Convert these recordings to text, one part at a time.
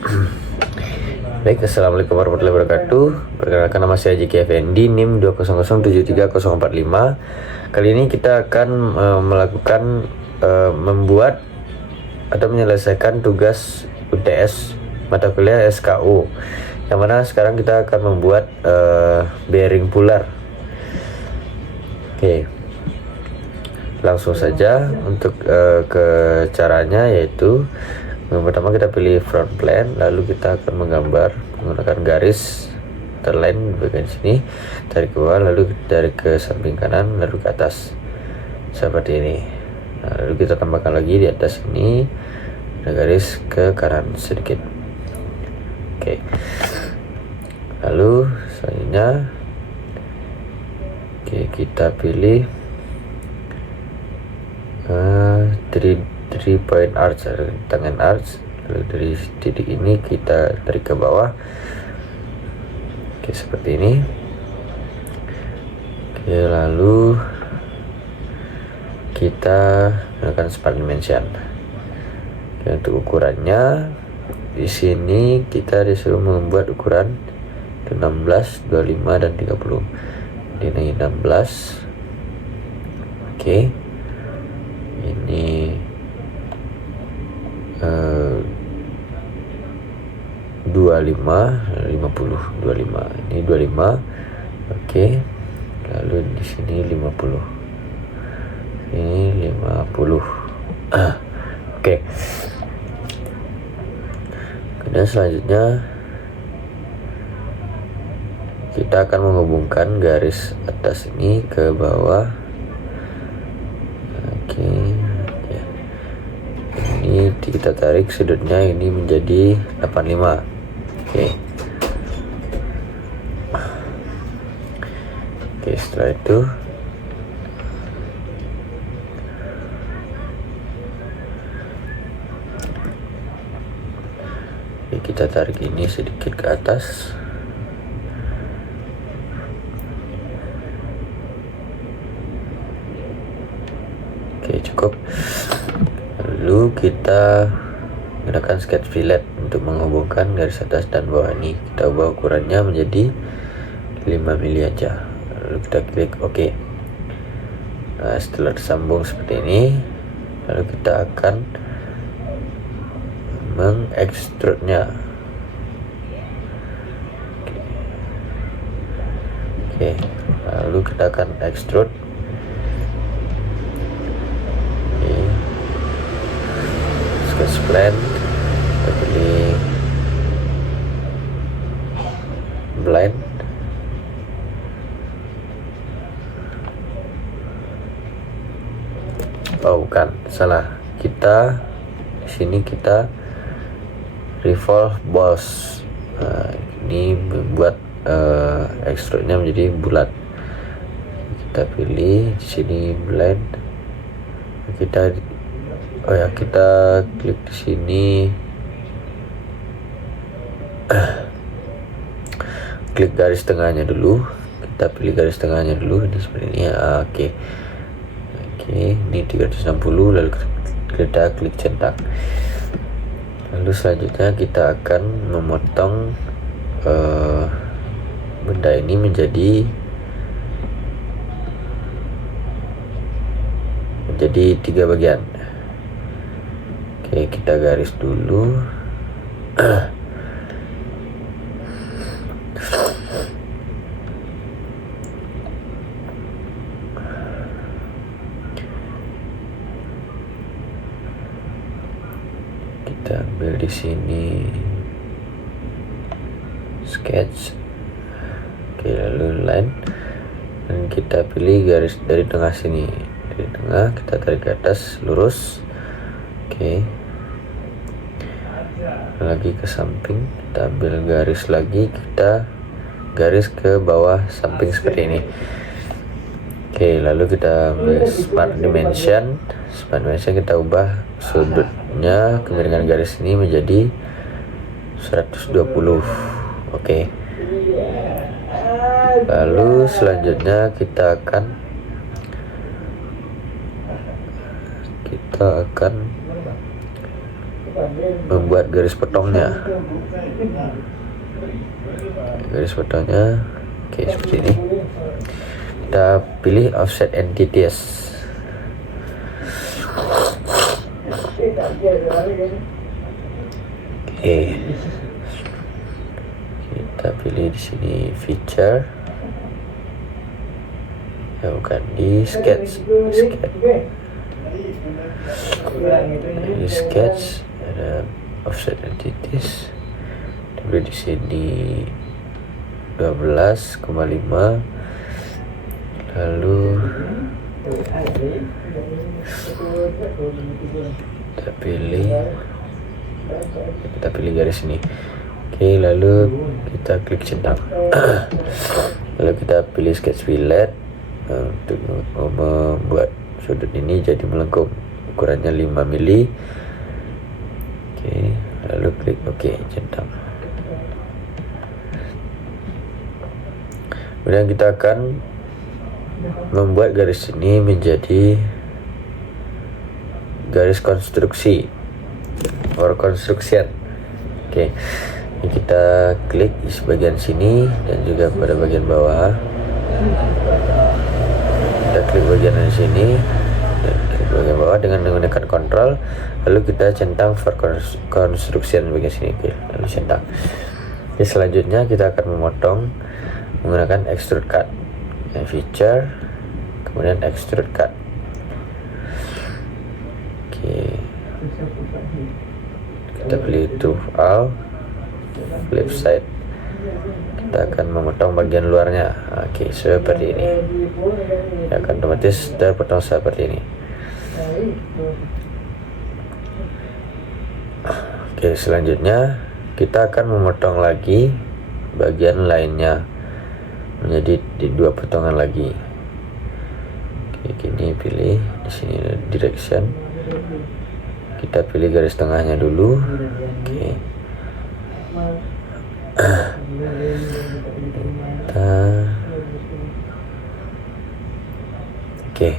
Baik, assalamualaikum warahmatullahi wabarakatuh. Perkenalkan, nama saya Jiki Effendi, NIM 2007345. Kali ini kita akan melakukan membuat atau menyelesaikan tugas UTS mata kuliah SKU, yang mana sekarang kita akan membuat bearing puller. Oke, langsung saja untuk ke caranya, yaitu yang pertama kita pilih front plane, lalu kita akan menggambar menggunakan garis terline di bagian sini, tarik ke bawah, lalu tarik ke samping kanan, lalu ke atas seperti ini. Nah, lalu kita tambahkan lagi di atas ini ada garis ke kanan sedikit. Oke, lalu selanjutnya kita pilih 3 point arch, tangan arch, lalu dari titik ini kita tarik ke bawah. Oke, seperti ini. Oke, lalu kita gunakan smart dimension. Oke, untuk ukurannya di sini kita disuruh membuat ukuran 16, 25 dan 30. Ini 16. Oke, ini 25, 25, ini 25. Oke, lalu di sini 50, ini 50. Oke, kemudian selanjutnya kita akan menghubungkan garis atas ini ke bawah. Oke, ini kita tarik sudutnya ini menjadi 85. Oke, setelah itu kita tarik ini sedikit ke atas. Oke, cukup. Lalu kita gunakan sketch fillet untuk menghubungkan garis atas dan bawah ini. Kita ubah ukurannya menjadi 5 mili aja. Lalu kita klik OK. Nah, setelah tersambung seperti ini, lalu kita akan mengekstrudnya. Oke, lalu kita akan extrude. Sketch plan, kita pilih blind. Oh, bukan, salah. Kita di sini kita revolve boss. Nah, ini membuat extrude-nya menjadi bulat. Kita pilih di sini blend. Kita klik di sini. Klik garis tengahnya dulu. Kita pilih garis tengahnya dulu. Ini seperti ini. Oke, ini 360. Lalu kita klik centang. Lalu selanjutnya kita akan memotong benda ini menjadi 3 bagian. Oke, kita garis dulu. Kita ambil di sini sketch. Oke, lalu line, dan kita pilih garis dari tengah sini. Dari tengah kita tarik ke atas lurus. Oke, lagi ke samping, kita ambil garis lagi, kita garis ke bawah samping seperti ini. Oke, lalu kita ambil smart dimension. Kita ubah sudutnya, kemiringan garis ini menjadi 120. Oke, lalu selanjutnya kita akan membuat garis potongnya. Garis potongnya oke seperti ini. Kita pilih offset entities. Oke, kita pilih di sini feature, ya bukan di sketch, di sketch ada offset entities, pilih di sini 12,5, lalu kita pilih garis ini. Oke, lalu kita klik centang. Lalu kita pilih sketch fillet untuk membuat sudut ini jadi melengkung, ukurannya 5 mili. Oke, lalu klik OK, centang. Kemudian kita akan membuat garis ini menjadi garis konstruksi or construction. Oke, ini kita klik di bagian sini dan juga pada bagian bawah. Kita klik bagian di sini dan klik bagian bawah dengan menggunakan Ctrl, lalu kita centang for construction bagian sini. Oke, lalu centang. Oke, selanjutnya kita akan memotong menggunakan extrude cut, feature, kemudian extrude cut. Oke, kita pilih to all, flip side. Kita akan memotong bagian luarnya. Oke, seperti ini. Ya, akan otomatis terpotong seperti ini. Oke, selanjutnya kita akan memotong lagi bagian lainnya menjadi di 2 potongan lagi. Oke, gini pilih di sini direction. Kita pilih garis tengahnya dulu. Oke. Oke.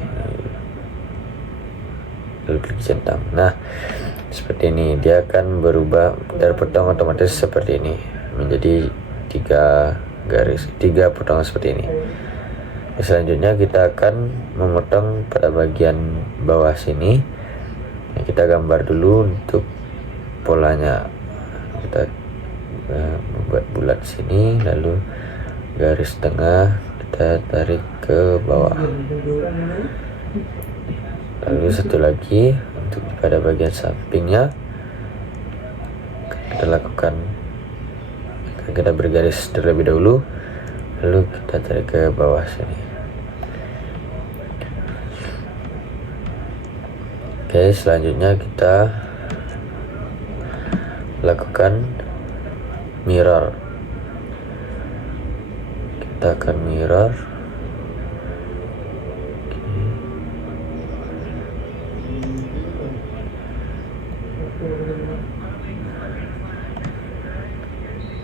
Lalu klik centang. Nah, seperti ini dia akan berubah terpotong otomatis seperti ini menjadi 3 potongan seperti ini. Selanjutnya kita akan memotong pada bagian bawah sini. Kita gambar dulu untuk polanya. Kita membuat bulat sini, lalu garis tengah kita tarik ke bawah. Lalu satu lagi untuk pada bagian sampingnya kita lakukan, kita bergaris terlebih dahulu, lalu kita tarik ke bawah sini. Oke, selanjutnya kita lakukan mirror. Kita akan mirror.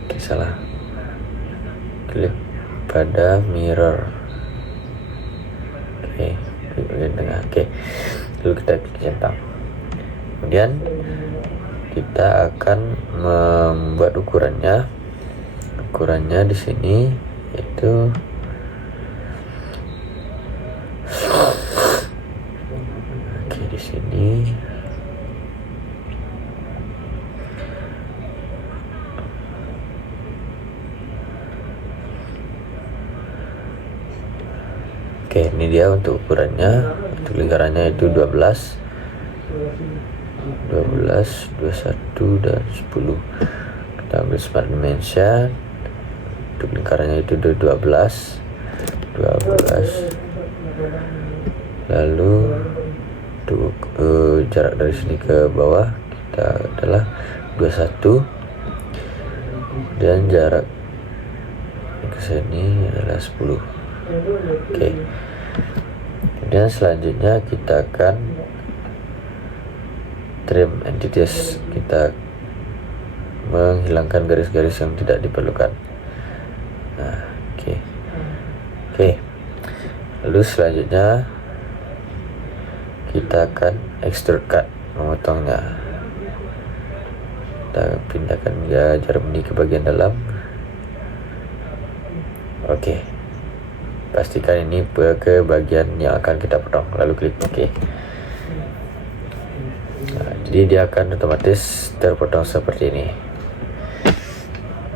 Oke, salah. Klik pada mirror. Oke, klik bagian tengah. Oke, lalu kita klik centang. Kemudian kita akan membuat ukurannya di sini, yaitu oke, di sini oke, ini dia untuk ukurannya. Untuk lingkarannya itu 12, 21, dan 10. Kita ambil smart dimension. Untuk lingkarannya itu 12, lalu untuk jarak dari sini ke bawah kita adalah 21, dan jarak ke sini adalah 10. Oke. Kemudian selanjutnya kita akan trim entities. Kita menghilangkan garis-garis yang tidak diperlukan. Nah, oke. Lalu selanjutnya kita akan extrude cut, memotongnya. kita pindahkan jarum ini ke bagian dalam. Oke, pastikan ini ke bagian yang akan kita potong, lalu klik OK. Nah, jadi dia akan otomatis terpotong seperti ini.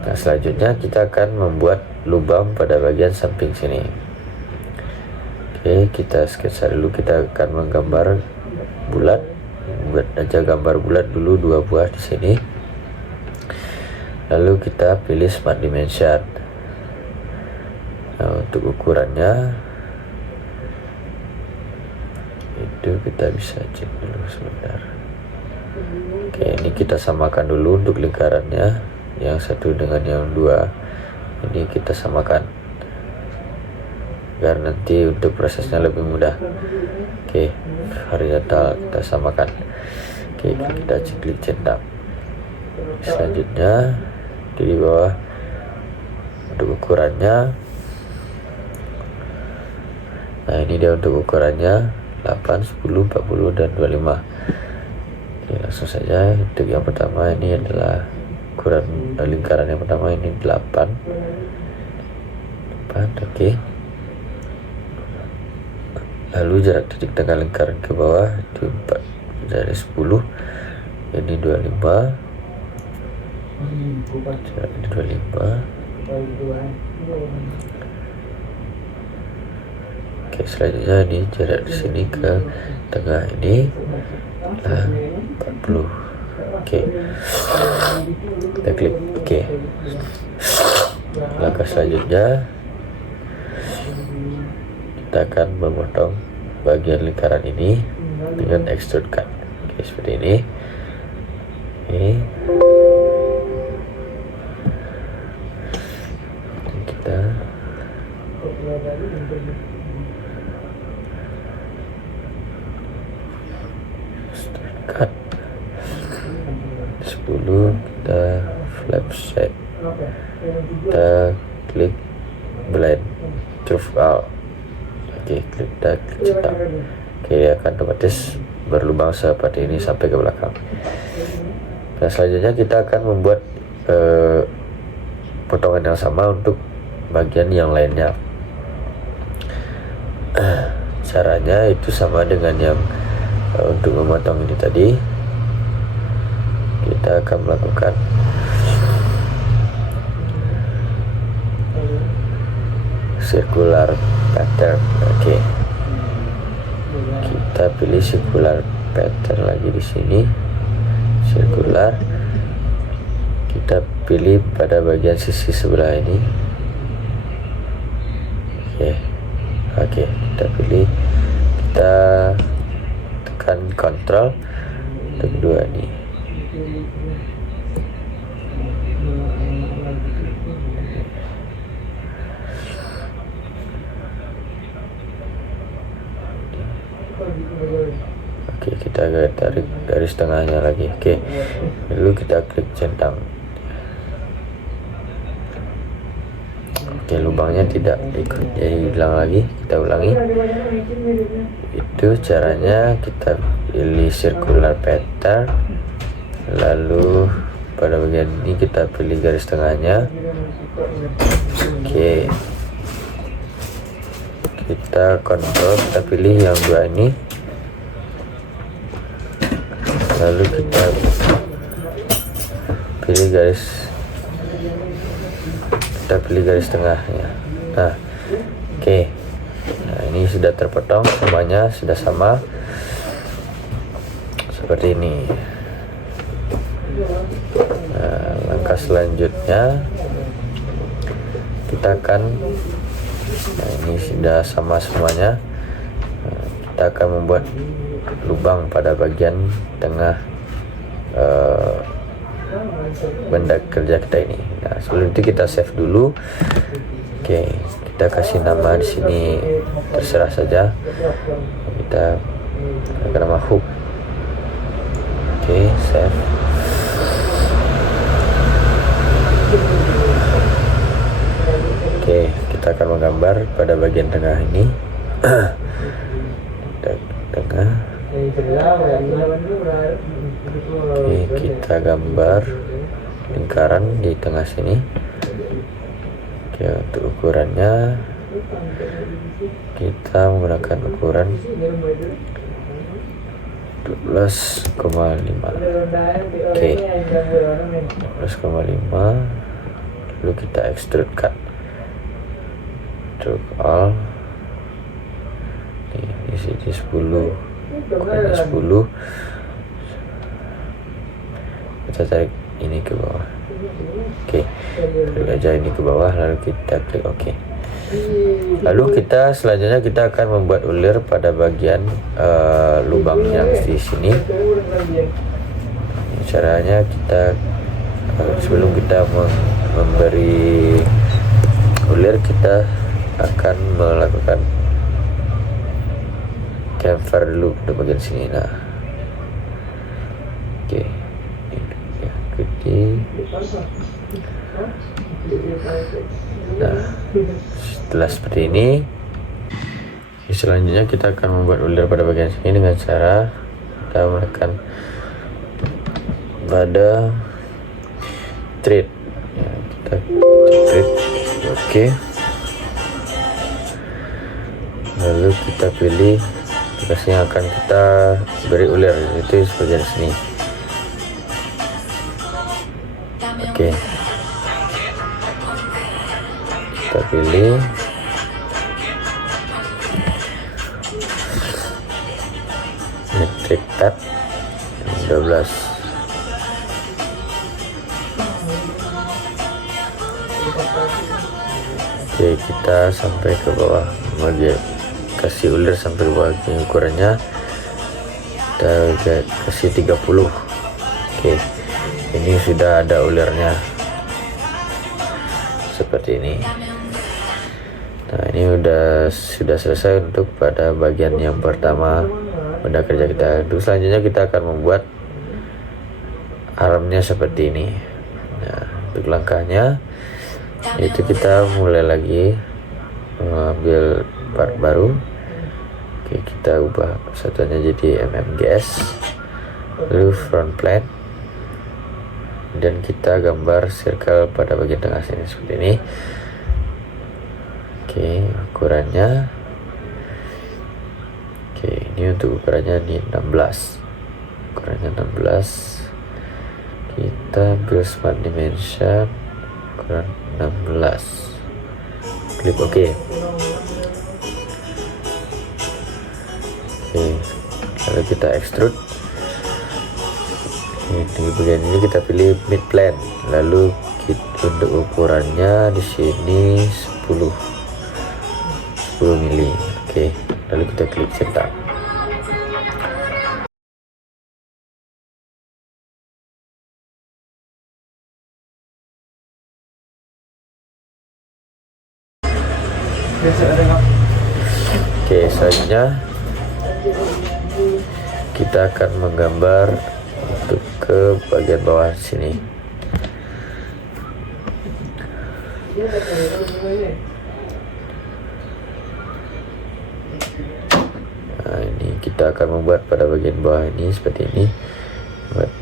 Nah, selanjutnya kita akan membuat lubang pada bagian samping sini. Oke, kita sketsa dulu. Kita akan menggambar bulat, buat aja gambar bulat dulu 2 buah di sini. Lalu kita pilih Smart Dimension. Nah, untuk ukurannya itu kita bisa cek dulu sebentar. Oke, ini kita samakan dulu untuk lingkarannya, yang satu dengan yang 2 ini kita samakan biar nanti untuk prosesnya lebih mudah. Oke, horizontal kita samakan. Oke, kita klik centang. Selanjutnya di bawah untuk ukurannya. Nah, ini dia untuk ukurannya 8, 10, 40, dan 25. Oke, langsung saja. Untuk yang pertama ini adalah ukuran lingkaran yang pertama, ini 8. Oke. Lalu jarak titik tengah lingkaran ke bawah itu 4 dari 10. Ini 25. Jarak ini 25. Oke, selanjutnya ini jarak di sini ke tengah ini 40. Oke, kita klik OK. Langkah selanjutnya kita akan memotong bagian lingkaran ini dengan extrude cut. Oke, seperti ini. Oke, kita cut 10, kita flap set, kita klik blend curve out. Oke, kita klik cetak. Oke, akan otomatis berlubang seperti ini sampai ke belakang. Nah, selanjutnya kita akan membuat potongan yang sama untuk bagian yang lainnya. Caranya itu sama dengan yang untuk memotong ini tadi. Kita akan melakukan circular pattern. Oke, kita pilih circular pattern lagi di sini. Circular, kita pilih pada bagian sisi sebelah ini. Oke, kita pilih, kita tekan Ctrl untuk 2 ini. Oke, kita tarik garis tengahnya lagi. Oke, lalu kita klik centang. Oke, lubangnya tidak ikut, jadi hilang lagi. Kita ulangi. Itu caranya. Kita pilih circular pattern, lalu pada bagian ini kita pilih garis tengahnya. Oke, kita kontrol, kita pilih yang 2 ini, lalu kita pilih garis tengahnya. Nah, oke. Nah, ini sudah terpotong, semuanya sudah sama seperti ini. Nah, langkah selanjutnya kita akan, nah ini sudah sama semuanya. Nah, kita akan membuat lubang pada bagian tengah benda kerja kita ini. Nah, sebelum itu kita save dulu. Oke, kita kasih nama di sini terserah saja. Kita akan nama hook. Oke, save. Oke, kita akan menggambar pada bagian tengah ini. Tengah. Oke, kita gambar lingkaran di tengah sini. Oke, untuk ukurannya kita menggunakan ukuran 12,5. Oke, 12,5. Lalu kita extrude cut stroke all. Di sini 10, ukurannya 10. Kita tarik ini ke bawah. Oke, tarik aja ini ke bawah, lalu kita klik OK. Lalu kita selanjutnya kita akan membuat ulir pada bagian lubang yang di sini. Caranya kita sebelum kita memberi ulir, kita akan melakukan chamfer dulu di bagian sini. Nah, oke, ya, gede. Nah, setelah seperti ini, selanjutnya kita akan membuat ulir pada bagian sini dengan cara kita menekan pada thread. Ya, kita thread, oke. Lalu kita pilih lokasi yang akan kita beri ulir, itu bagian sini. Oke, kita pilih metric tab 12. Oke, kita sampai ke bawah, kasih ulir sampai ke bawah. Ukurannya kita kasih 30. Oke, ini sudah ada ulirnya seperti ini. Nah, ini sudah selesai untuk pada bagian yang pertama benda kerja kita. Untuk selanjutnya kita akan membuat armnya seperti ini. Nah, untuk langkahnya itu kita mulai lagi mengambil part baru. Oke, kita ubah satuannya jadi mmgs, lalu front plane, dan kita gambar circle pada bagian tengah sini seperti ini. Oke, ukurannya, oke, ini untuk ukurannya di 16, ukurannya 16. Kita ambil smart dimension ukuran 16, klik OK. Oke, lalu kita extrude. Di bagian ini kita pilih mid plane, lalu untuk ukurannya di sini 10 mili. Oke, lalu kita klik cetak. Oke, selanjutnya kita akan menggambar untuk ke bagian bawah sini. Nah, ini kita akan membuat pada bagian bawah ini seperti ini, buat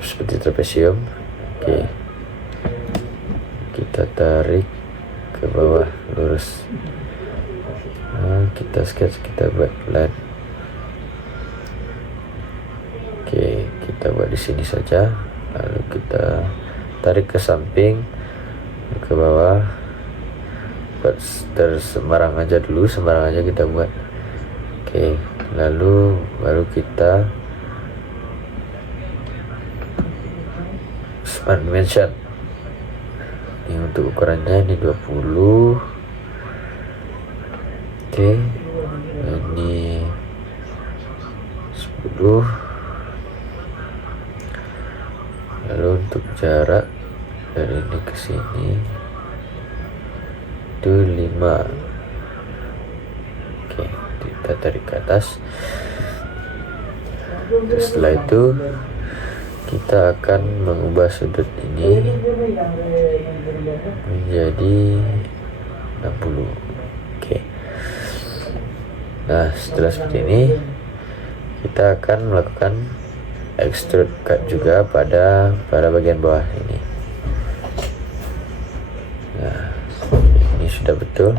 seperti trapesium. Oke, kita tarik ke bawah lurus. Nah, kita sketch, kita buat line. Oke, kita buat di sini saja, lalu kita tarik ke samping ke bawah, buat sembarang aja dulu, sembarang aja kita buat. Oke, lalu baru kita smart dimension. Ini untuk ukurannya ini 20. Oke, ini 10. Lalu untuk jarak dari ini ke sini itu 5. Oke, kita tarik ke atas. Terus setelah itu kita akan mengubah sudut ini menjadi 60. Oke. Nah, setelah seperti ini kita akan melakukan extrude cut juga pada bagian bawah ini. Nah, ini sudah betul.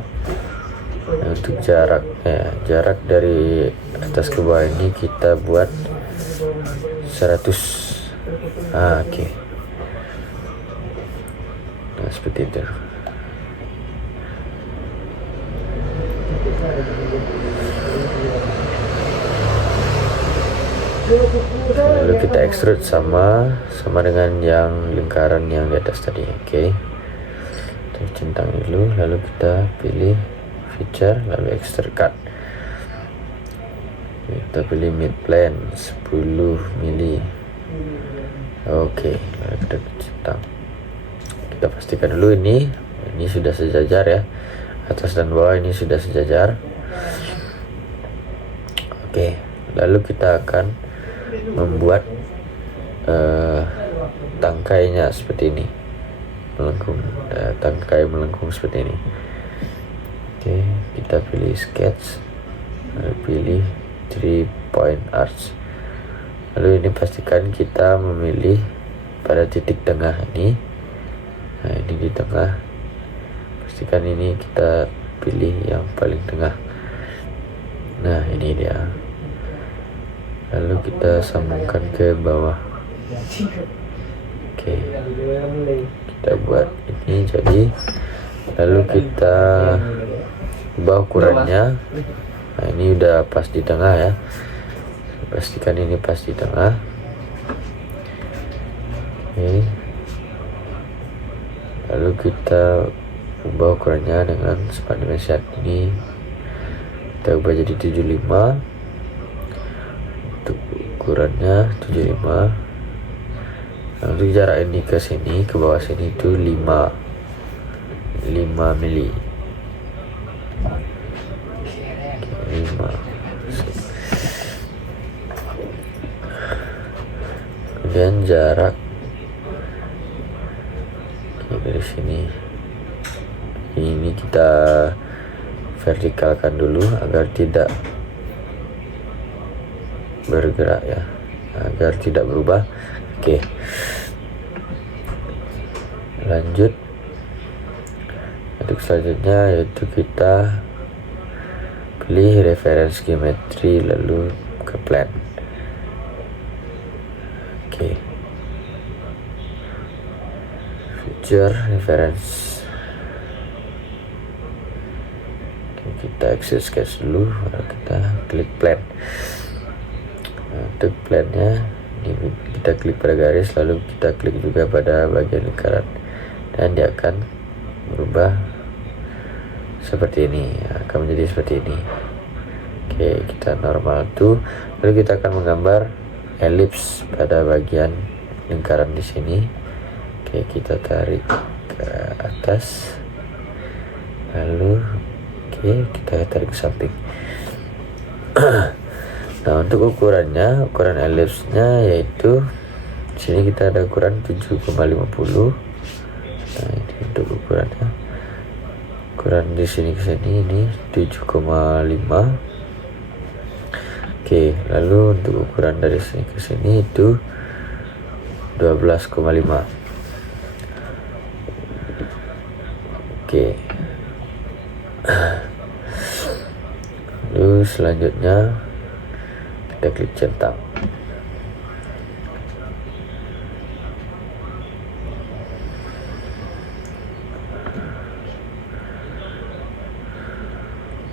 Nah, untuk jarak dari atas ke bawah ini kita buat 100. Oke. Nah, seperti itu. Lalu kita extrude sama dengan yang lingkaran yang di atas tadi. Oke. Kita centang dulu, lalu kita pilih feature, lalu extrude cut. Kita pilih mid plane 10 mili. Oke, lalu kita centang. Kita pastikan dulu ini sudah sejajar ya, atas dan bawah ini sudah sejajar. Oke, lalu kita akan membuat tangkainya seperti ini, melengkung, tangkai melengkung seperti ini. Oke, kita pilih sketch, lalu pilih 3 point arch. Lalu ini pastikan kita memilih pada titik tengah ini. Nah, ini di tengah. Pastikan ini kita pilih yang paling tengah. Nah, ini dia. Lalu kita sambungkan ke bawah. Oke. Kita buat ini jadi. Lalu kita ubah ukurannya. Nah, ini udah pas di tengah ya. Pastikan ini pas di tengah. Oke. Lalu kita ubah ukurannya dengan smart dimension ini. Kita ubah jadi 75. Untuk ukurannya 75. Nah, untuk jarak ini ke sini, ke bawah sini itu 5 mili. 5. Kemudian jarak dari sini ini kita vertikalkan dulu agar tidak bergerak ya, agar tidak berubah. Oke, lanjut. Untuk selanjutnya yaitu kita pilih reference geometry lalu ke plan. Oke, feature reference. Oke, kita exit sketch dulu, lalu kita klik plan. Nah, untuk plannya ini kita klik pada garis, lalu kita klik juga pada bagian lingkaran, dan dia akan berubah seperti ini, akan menjadi seperti ini. Oke, kita normal tuh, lalu kita akan menggambar elips pada bagian lingkaran di sini. Oke, kita tarik ke atas, lalu kita tarik ke samping. Nah, untuk ukuran elipsnya yaitu di sini kita ada ukuran 7,50. Nah, ini untuk ukurannya. Ukuran di sini ke sini ini 7,5. Oke, lalu untuk ukuran dari sini ke sini itu 12,5. Oke. Lalu selanjutnya kita klik centang.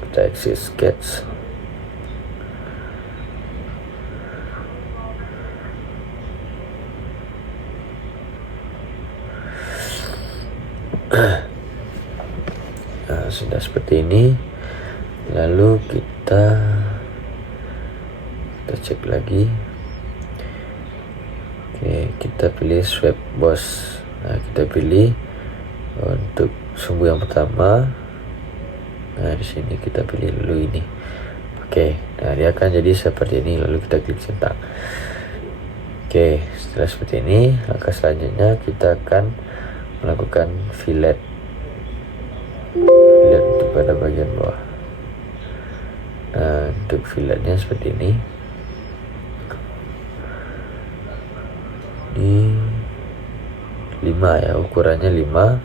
Kita exit sketch. Nah, sudah seperti ini. Lalu kita cek lagi. Oke, kita pilih sweep boss. Nah, kita pilih untuk sumbu yang pertama. Nah, di sini kita pilih dulu ini. Oke, nah dia akan jadi seperti ini. Lalu kita klik centang. Oke, setelah seperti ini, langkah selanjutnya kita akan melakukan fillet untuk pada bagian bawah. Nah, untuk filletnya seperti ini. ini 5 ya, ukurannya 5.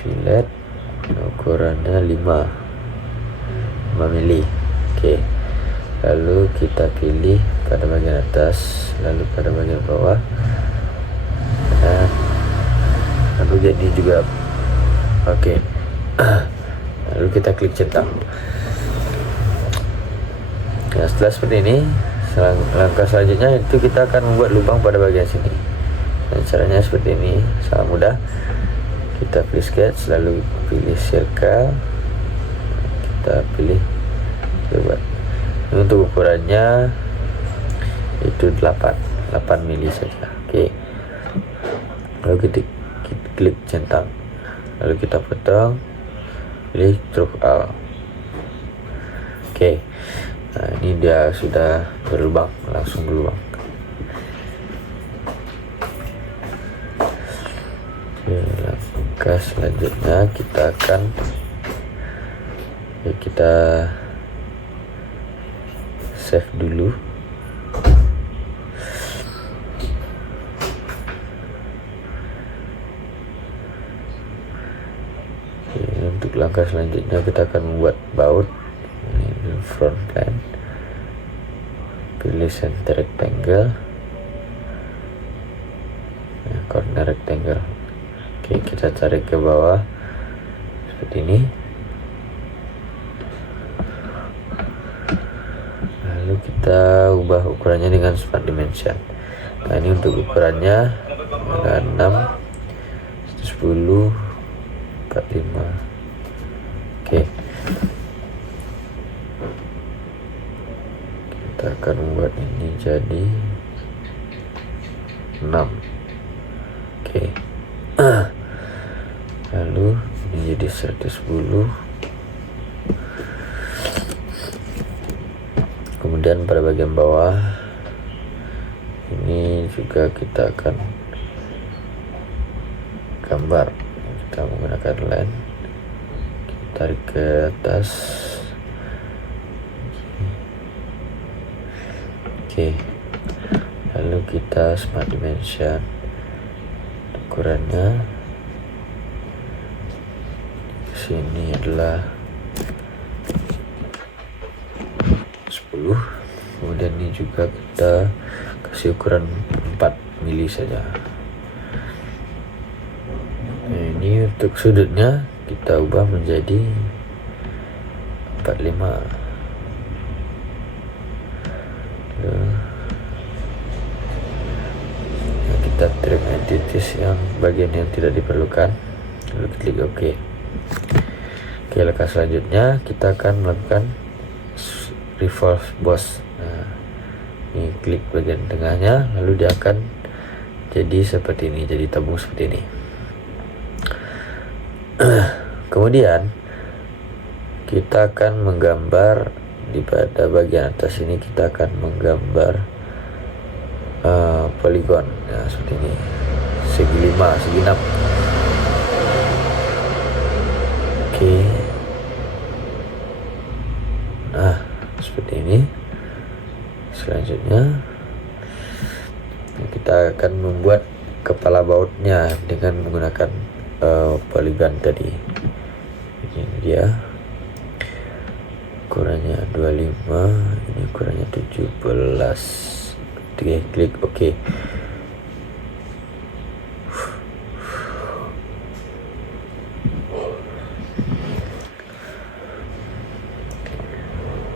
Fillet ukurannya 5 mili. Oke, lalu kita pilih pada bagian atas, lalu pada bagian bawah, dan lalu jadi juga. Oke. Lalu kita klik centang. Nah, setelah seperti ini, langkah selanjutnya itu kita akan membuat lubang pada bagian sini. Dan caranya seperti ini, sangat mudah. Kita pilih sketch, lalu pilih circle, kita pilih coba. Ini untuk ukurannya itu 8 mili saja. Oke. Lalu kita klik centang, lalu kita potong, pilih stroke out. Oke. Nah, ini dia sudah berlubang, langsung berlubang. Oke, langkah selanjutnya kita akan kita save dulu. Oke, untuk langkah selanjutnya kita akan membuat baut. Ini front plan, pilih center rectangle, corner rectangle. Oke, kita tarik ke bawah seperti ini, lalu kita ubah ukurannya dengan smart dimension. Nah, ini untuk ukurannya ada 6, 10, 45. Oke, kita akan membuat ini jadi 6. Oke. Lalu ini jadi 110. Kemudian pada bagian bawah ini juga kita akan gambar. Kita menggunakan line, kita tarik ke atas. Oke, lalu kita smart dimension, ukurannya sini adalah 10. Kemudian ini juga kita kasih ukuran 4 mili saja. Nah, ini untuk sudutnya kita ubah menjadi 45. Kita drag entities yang bagian yang tidak diperlukan, lalu klik OK. Oke, langkah selanjutnya kita akan melakukan revolve boss. Nah, ini klik bagian tengahnya, lalu dia akan jadi seperti ini, jadi tabung seperti ini. Kemudian kita akan menggambar di pada bagian atas ini, kita akan menggambar poligon ya, seperti ini, segi 5, segi 6. Oke. Nah, seperti ini. Selanjutnya kita akan membuat kepala bautnya dengan menggunakan poligon tadi. Ini dia, ukurannya 25, ini ukurannya 17. Klik OK.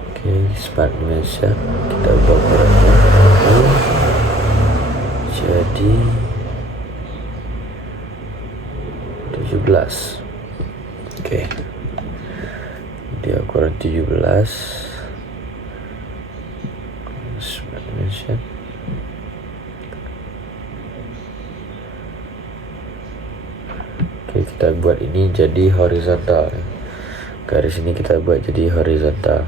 Oke, smart dimension kita ubah ukurannya jadi 17. Oke, dia ukuran 17, smart dimension. Oke, kita buat ini jadi horizontal. Garis ini kita buat jadi horizontal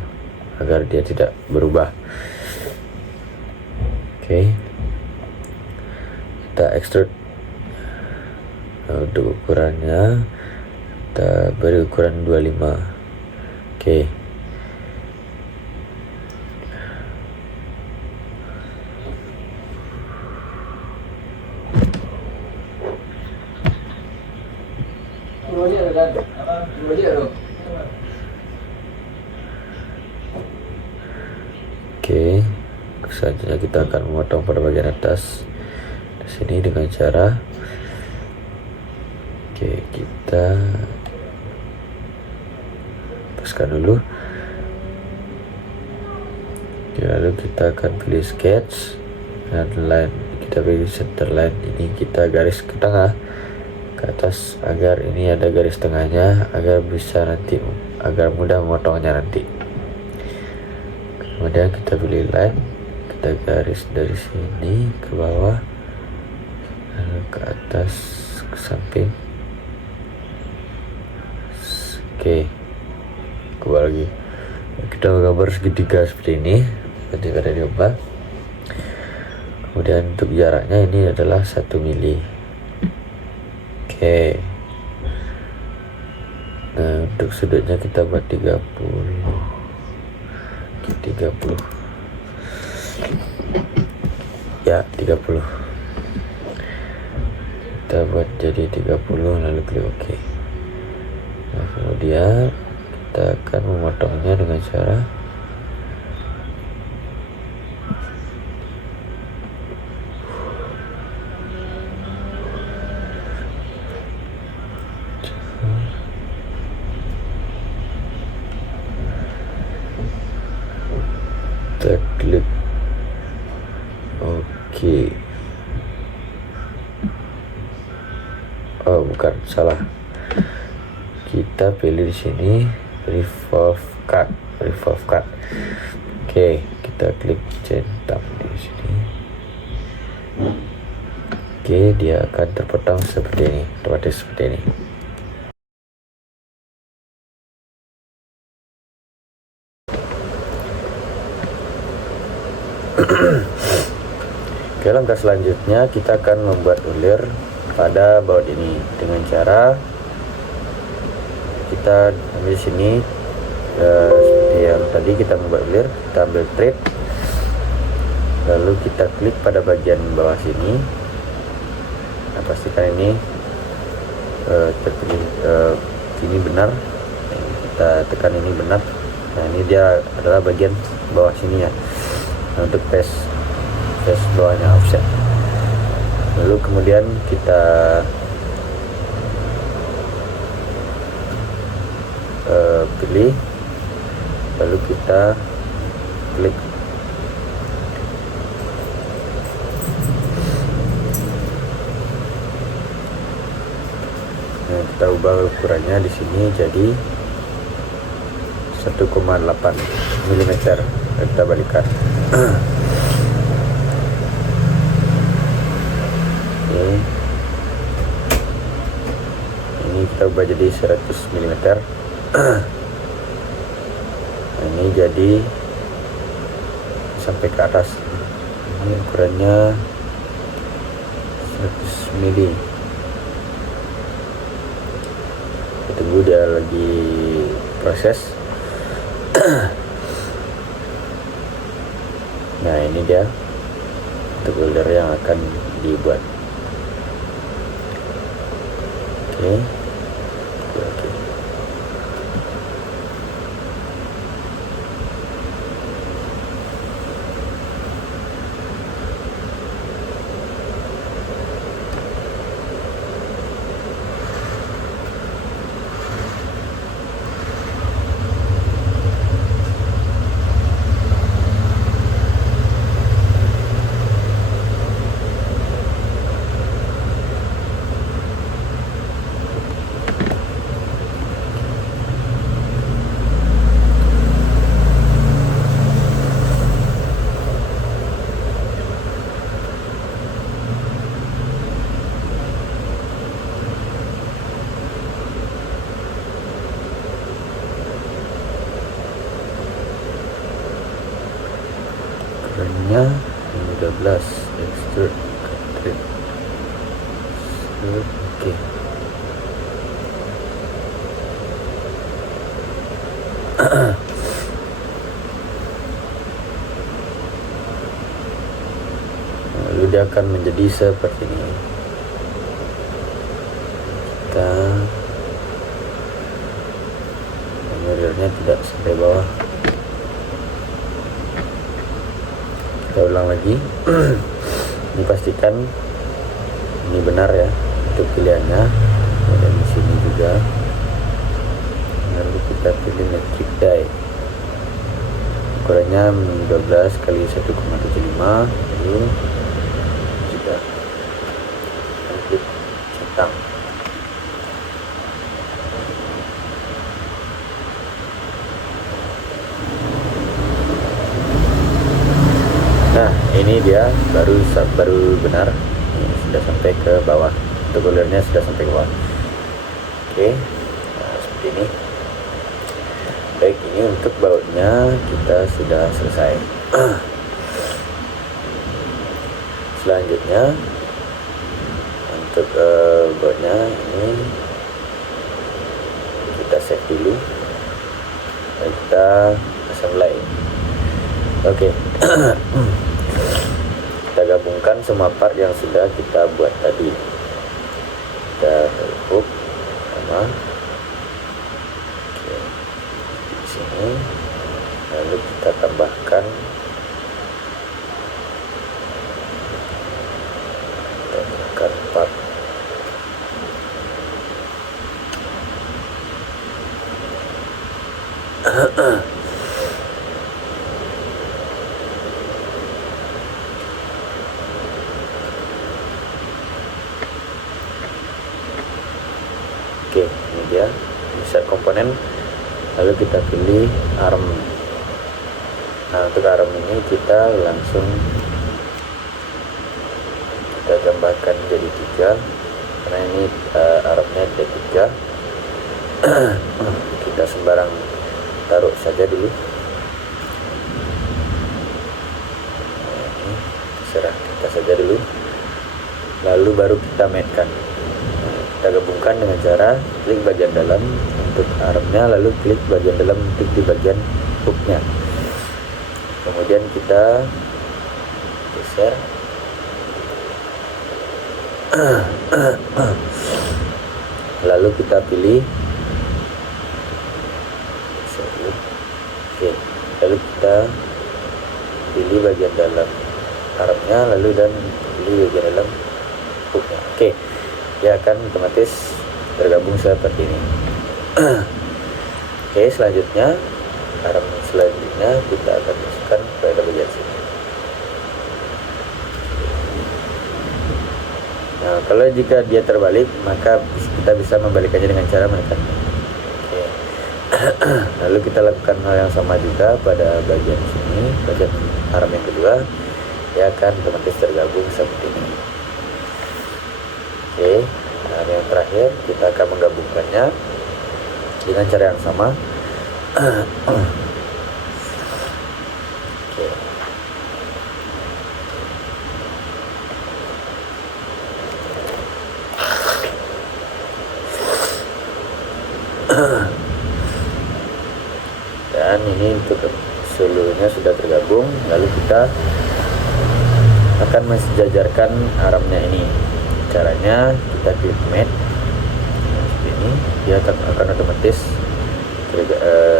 agar dia tidak berubah. Oke, kita extrude. Nah, untuk ukurannya kita beri ukuran 25. Oke. Oke, selanjutnya kita akan memotong pada bagian atas di sini dengan cara kita hapuskan dulu. Lalu kita akan pilih sketch dan line, kita pilih center line, ini kita garis ke tengah ke atas agar ini ada garis tengahnya, agar bisa nanti agar mudah memotongnya nanti. Kemudian kita pilih line, kita garis dari sini ke bawah, lalu ke atas, ke samping. Oke, kembali lagi. Kita gambar segitiga seperti ini, nanti pada diubah. Kemudian untuk jaraknya ini adalah 1 mili. Oke. Nah, untuk sudutnya kita buat 30. 30 ya, 30 kita buat jadi 30, lalu klik OK. Nah, kemudian kita akan memotongnya dengan cara kita klik OK. Oh, bukan, salah. Kita pilih di sini revolve cut. Oke, kita klik centang di sini. Oke, dia akan terpotong seperti ini, otomatis seperti ini. Oke, langkah selanjutnya kita akan membuat ulir pada baut ini dengan cara kita ambil sini seperti yang tadi kita membuat ulir, kita ambil thread, lalu kita klik pada bagian bawah sini. Nah, pastikan ini terpilih ini benar, kita tekan ini benar. Nah, ini dia adalah bagian bawah sini ya. Nah, untuk face bawahnya offset. Lalu kemudian kita pilih, lalu kita klik. Nah, kita ubah ukurannya di sini jadi 1,8 mm. Kita balikan. Ini kita ubah jadi 100 mm. Ini jadi sampai ke atas. Ini ukurannya 100 mili. Kita tunggu dia lagi proses. Nah, ini dia untuk ulir yang akan dibuat. Oke. Ukurannya 15 extrude cartridge. Oke. Lalu dia akan menjadi seperti ini. Kita sampai bawah. Kita ulang lagi. Dipastikan ini benar ya untuk pilihannya. Kemudian di sini juga. Lalu kita pilih metric die. Ukurannya 12 kali 1,75. Lalu juga klik centang. Nah, ini dia baru benar. Ini sudah sampai ke bawah. Untuk ulirnya sudah sampai ke bawah. Oke. Nah, seperti ini. Baik, ini untuk bautnya kita sudah selesai. Selanjutnya untuk bautnya ini kita set dulu. Kita assembly. Oke. Kita gabungkan semua part yang sudah kita buat tadi. Kita hook sama di sini, lalu kita tambahkan part. Oke, ini dia insert komponen. Lalu kita pilih arm. Nah, untuk arm ini kita langsung kita gambarkan jadi 3 karena ini armnya ada 3. Kita sembarang taruh saja dulu. Ini serah kita saja dulu. Lalu baru kita mainkan. Kita gabungkan dengan cara klik bagian dalam untuk armnya, lalu klik bagian dalam untuk di bagian hooknya. Kemudian kita geser. Lalu kita pilih. Oke, lalu kita pilih bagian dalam armnya, lalu dan pilih bagian dalam hooknya. Oke. Dia akan otomatis tergabung seperti ini. Oke, selanjutnya arm selanjutnya kita akan masukkan pada bagian sini. Nah, kalau jika dia terbalik, maka kita bisa membalikkannya dengan cara menekan. Oke. Lalu kita lakukan hal yang sama juga pada bagian sini, bagian arm yang kedua. Dia akan otomatis tergabung seperti ini. Oke, nah yang terakhir kita akan menggabungkannya dengan cara yang sama. Oke. Dan ini untuk seluruhnya sudah tergabung. Lalu kita akan mensejajarkan armnya ini. Caranya kita klik mat seperti ini, dia akan otomatis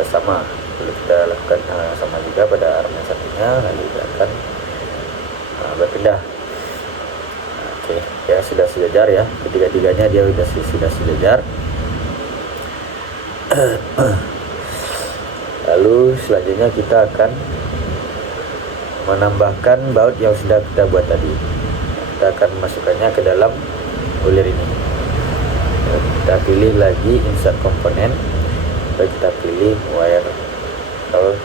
sama. Lalu kita lakukan sama juga pada arm yang satunya, lalu kita akan berpindah. Oke, ya sudah sejajar ya, ketiga-tiganya dia sudah sejajar. Lalu selanjutnya kita akan menambahkan baut yang sudah kita buat tadi. Kita akan memasukkannya ke dalam ulir ini. Kita pilih lagi insert komponen, lalu kita pilih wire atau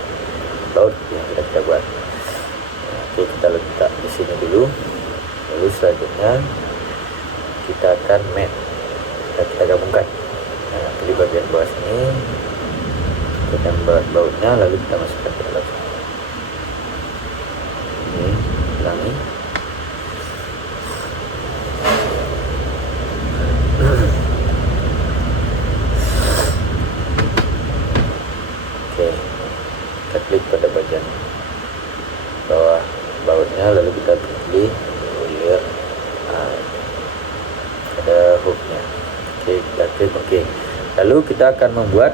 baut yang sudah kita buat. Oke, kita letak di sini dulu. Lalu selanjutnya kita akan mat. Kita gabungkan. Nah, pilih bagian bawah sini, tekan bautnya, lalu kita masukkan ke dalam. Ini ulangi. Kita klik pada bagian bawah bautnya, lalu kita pilih ulir, ada hooknya. Oke, kita klik oke. Lalu kita akan membuat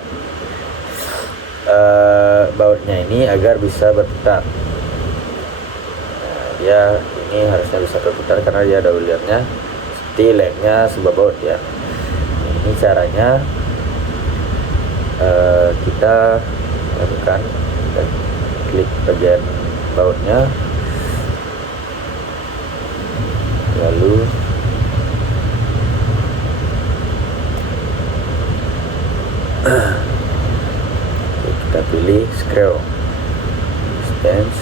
bautnya ini agar bisa berputar. Nah, dia ini harusnya bisa berputar karena dia ada ulirnya seperti layaknya sebuah baut ya. Ini caranya kita lakukan, dan klik bagian bautnya, lalu kita pilih screw stance.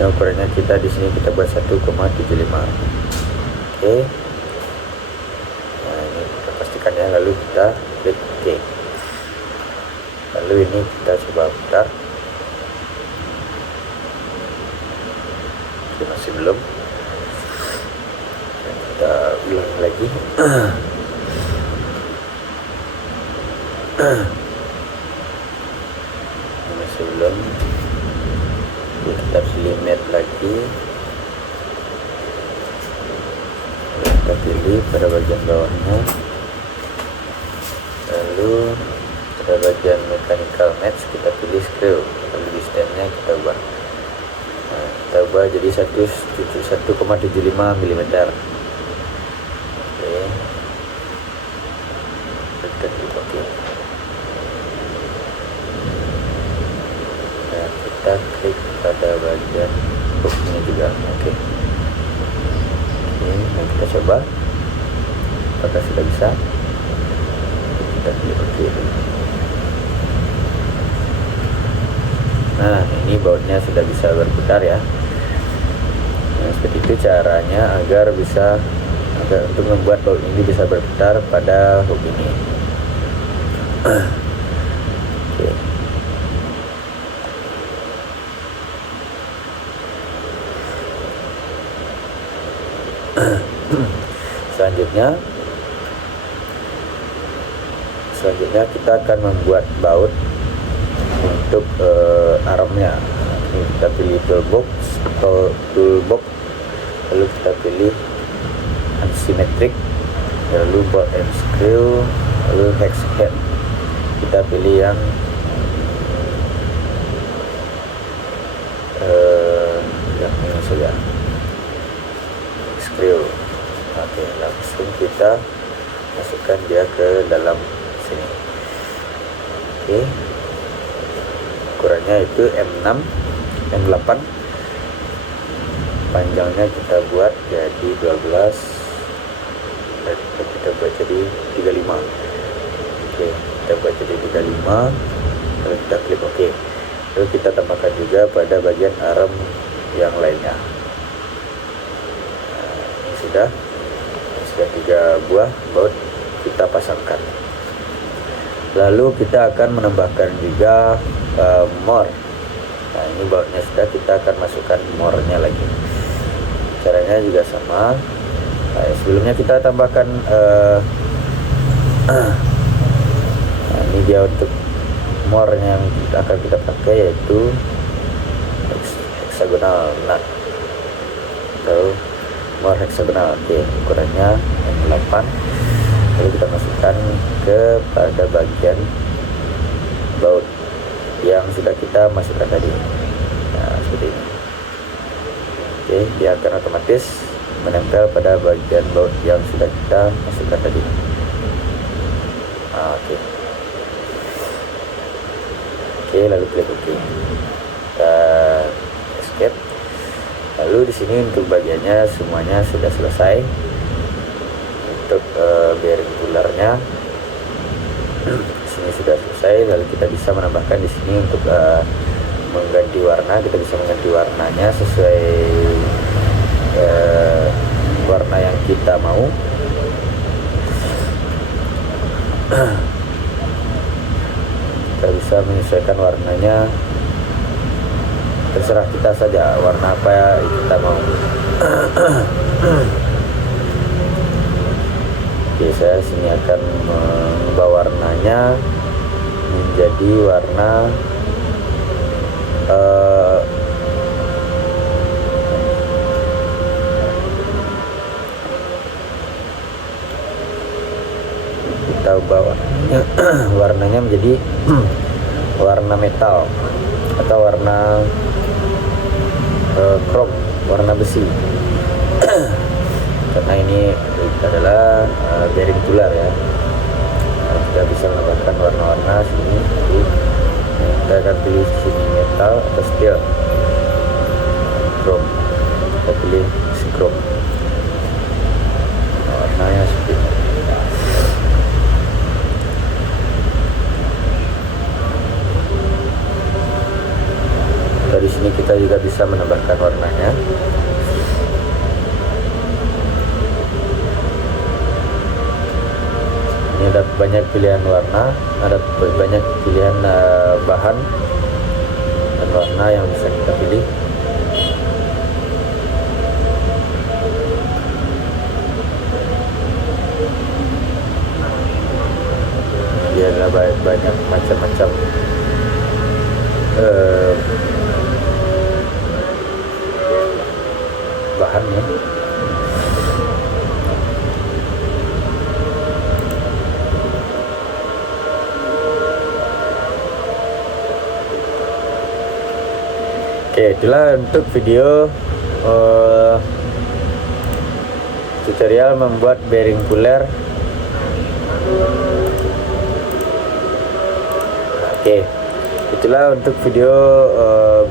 Yang ukurannya kita di sini kita buat 1,75. Oke. Nah, ini kita pastikan ya, lalu kita klik OK. Lalu ini kita coba putar. Oke, masih belum. Dan kita ulang lagi. Masih belum. Kita pilih matte lagi, kita pilih pada bagian bawahnya, lalu pada bagian mechanical match kita pilih screw, lalu distance-nya kita ubah. Nah, kita ubah jadi 1,75 mm. Oke, kita klik OK. Nah, kita klik pada bagian hook ini juga. Oke. Nah, kita coba apakah sudah bisa. Kita klik OK. Nah, ini bautnya sudah bisa berputar ya. Nah, seperti itu caranya agar untuk membuat baut ini bisa berputar pada hook ini. Oke. Selanjutnya kita akan membuat baut untuk armnya. Ini kita pilih toolbox, lalu kita pilih unsymmetric, lalu bolt and screw, lalu hex head. Kita pilih yang ini saja, screw. Oke, langsung kita masukkan dia ke dalam sini. Oke, ukurannya itu M6 M8, panjangnya kita buat jadi 12 dan kita buat jadi 35. Oke, kita buat jadi 35, lalu kita klik OK. Lalu kita tambahkan juga pada bagian arm yang lainnya. Nah, ini sudah 3 buah baut kita pasangkan. Lalu kita akan menambahkan juga more. Nah, ini bautnya sudah, kita akan masukkan more-nya lagi. Caranya juga sama. Nah, sebelumnya kita tambahkan nah, ini dia untuk more-nya yang akan kita pakai, yaitu hexagonal nut atau more hexagonal. Oke, ukurannya M8. Lalu kita masukkan kepada bagian baut yang sudah kita masukkan tadi. Nah, seperti ini. Oke, dia akan otomatis menempel pada bagian baut yang sudah kita masukkan tadi. Nah, oke. Oke, lalu klik OK. Kita escape. Lalu di sini untuk bagiannya semuanya sudah selesai. Untuk bearing bularnya sini sudah selesai. Lalu kita bisa menambahkan di sini untuk mengganti warna. Kita bisa mengganti warnanya sesuai warna yang kita mau. Kita bisa menyesuaikan warnanya, terserah kita saja warna apa yang kita mau. Oke, saya sini akan mengubah warnanya menjadi warna kita ubah warnanya menjadi warna metal atau warna chrome, warna besi. Karena ini adalah bearing tular ya, kita bisa menambahkan warna-warna sini. Jadi kita akan pilih sini metal atau steel, chrome. Kita pilih si chrome, warnanya seperti ini. Dari sini kita juga bisa menambahkan warnanya. Ini ada banyak pilihan warna, ada banyak pilihan bahan dan warna yang bisa kita pilih. Dia ada banyak macam-macam bahannya. Oke, itulah untuk video tutorial membuat bearing puller. Oke, itulah untuk video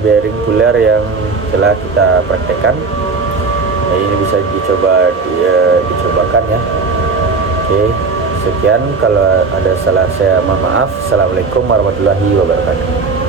bearing puller yang telah kita praktekkan. Nah, ini bisa dicobakan ya. Oke, sekian. Kalau ada salah saya mohon maaf. Assalamualaikum warahmatullahi wabarakatuh.